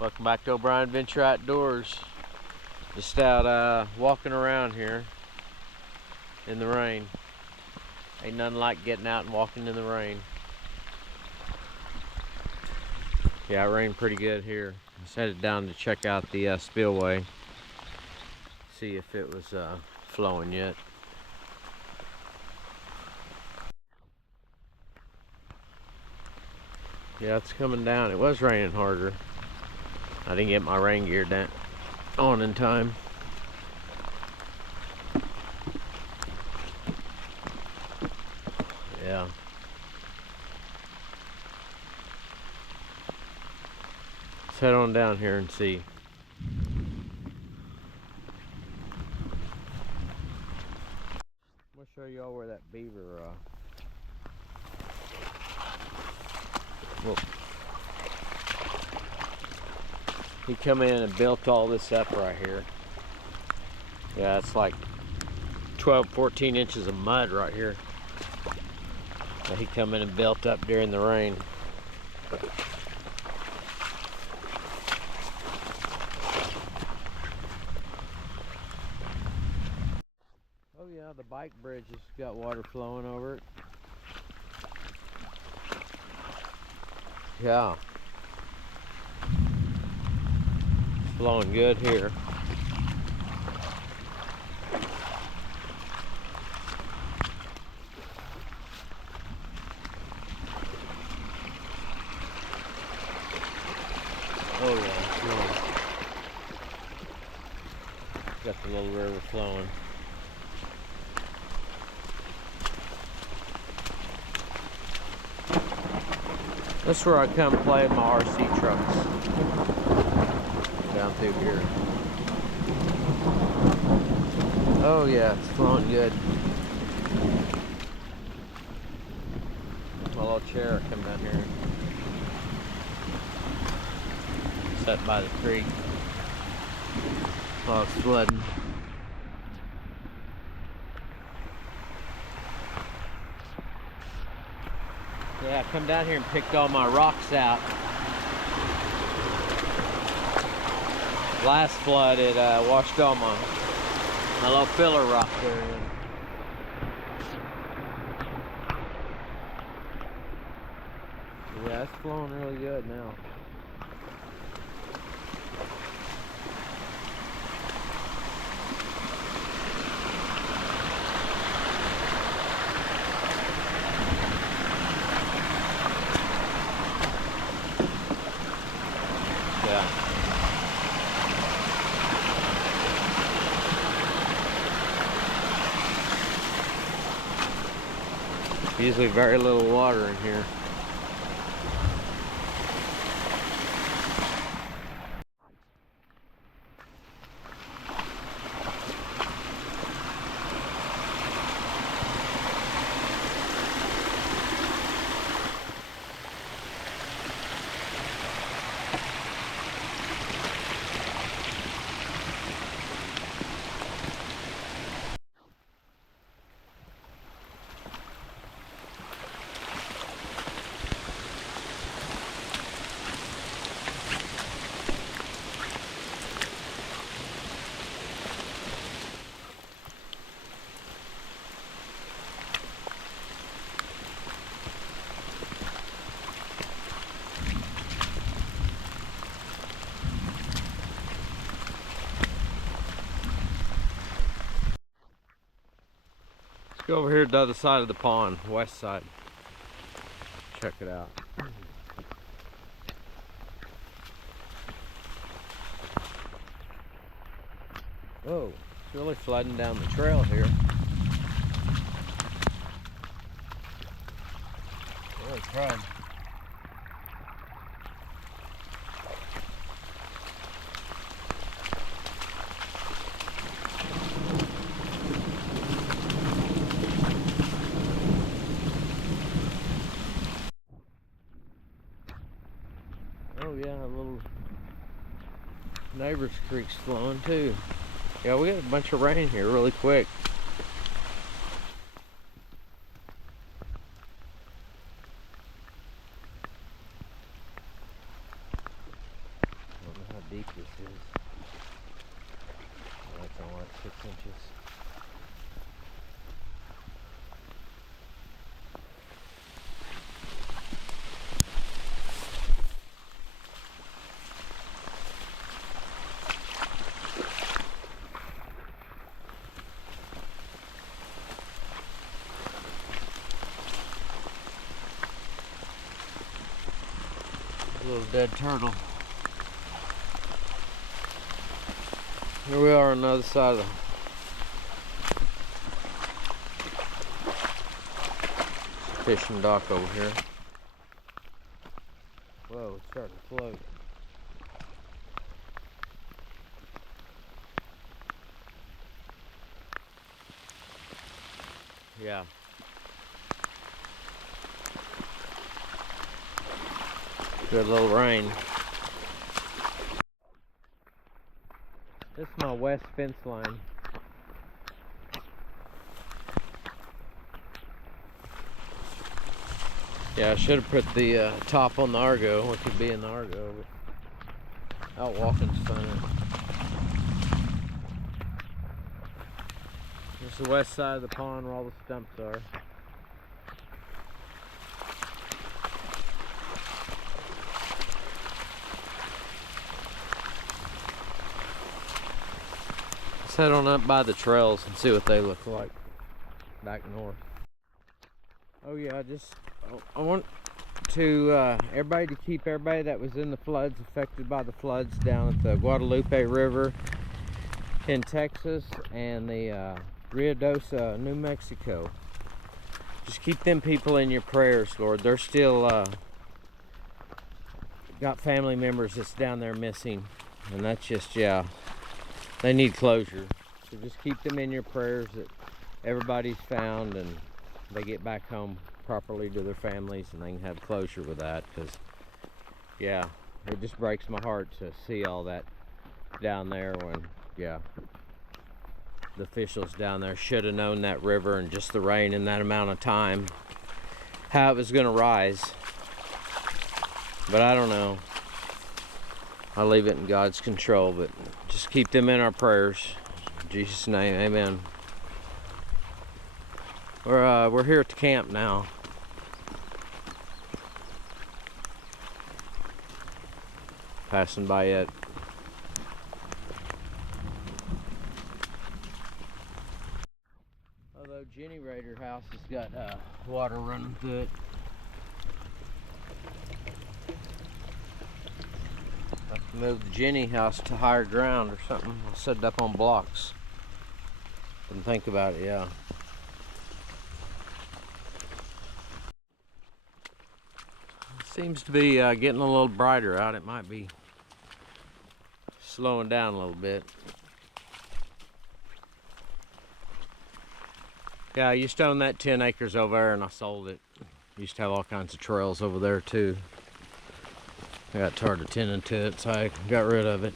Welcome back to O'Brien Venture Outdoors. Just out walking around here in the rain. Ain't nothing like getting out and walking in the rain. Yeah, it rained pretty good here. Just headed down to check out the spillway. See if it was flowing yet. Yeah, it's coming down. It was raining harder. I didn't get my rain gear down on in time. Yeah. Let's head on down here and see. I'm gonna show y'all where that beaver he come in and built all this up right here. Yeah, it's like 12-14 inches of mud right here that he come in and built up during the rain. Oh yeah, the bike bridge has got water flowing over it. Yeah. It's flowing good here. Oh yeah, it's flowing. Got the little river flowing. That's where I come play my RC trucks. Down through here. Oh yeah, it's flowing good. My little chair come down here. Set by the creek while it's flooding. Yeah, I come down here and picked all my rocks out. Last flood, it washed all my little filler rock there in. Yeah, it's flowing really good now. Yeah. Usually very little water in here. Go over here to the other side of the pond, west side. Check it out. Whoa, it's really flooding down the trail here. Really crud. Oh yeah, a little neighbor's creek's flowing too. Yeah, we got a bunch of rain here really quick. this is. That's only like 6 inches. Little dead turtle. Here we are on the other side of the fishing dock over here. Whoa, it's starting to float. Yeah. Good little rain. This is my west fence line. Yeah, I should have put the top on the Argo. It could be in the Argo, but out walking's fun. This is the west side of the pond where all the stumps are. Let's head on up by the trails and see what they look like back north. Oh yeah, I want to everybody to keep everybody that was in the floods, affected by the floods down at the Guadalupe River in Texas and the Ruidoso, New Mexico. Just keep them people in your prayers, Lord. They're still got family members that's down there missing, and that's just, yeah, they need closure. So just keep them in your prayers that everybody's found and they get back home properly to their families and they can have closure with that, because yeah, it just breaks my heart to see all that down there when, yeah, the officials down there should have known that river and just the rain in that amount of time, how it was going to rise. But I don't know. I leave it in God's control, but just keep them in our prayers. In Jesus' name, amen. We're here at the camp now. Passing by it. Although Jenny Raider house has got water running through it. I have to move the Jenny house to higher ground or something. I'll set it up on blocks. Didn't think about it, yeah. Seems to be getting a little brighter out. It might be slowing down a little bit. Yeah, I used to own that 10 acres over there and I sold it. Used to have all kinds of trails over there too. I got tired of tending to it, so I got rid of it.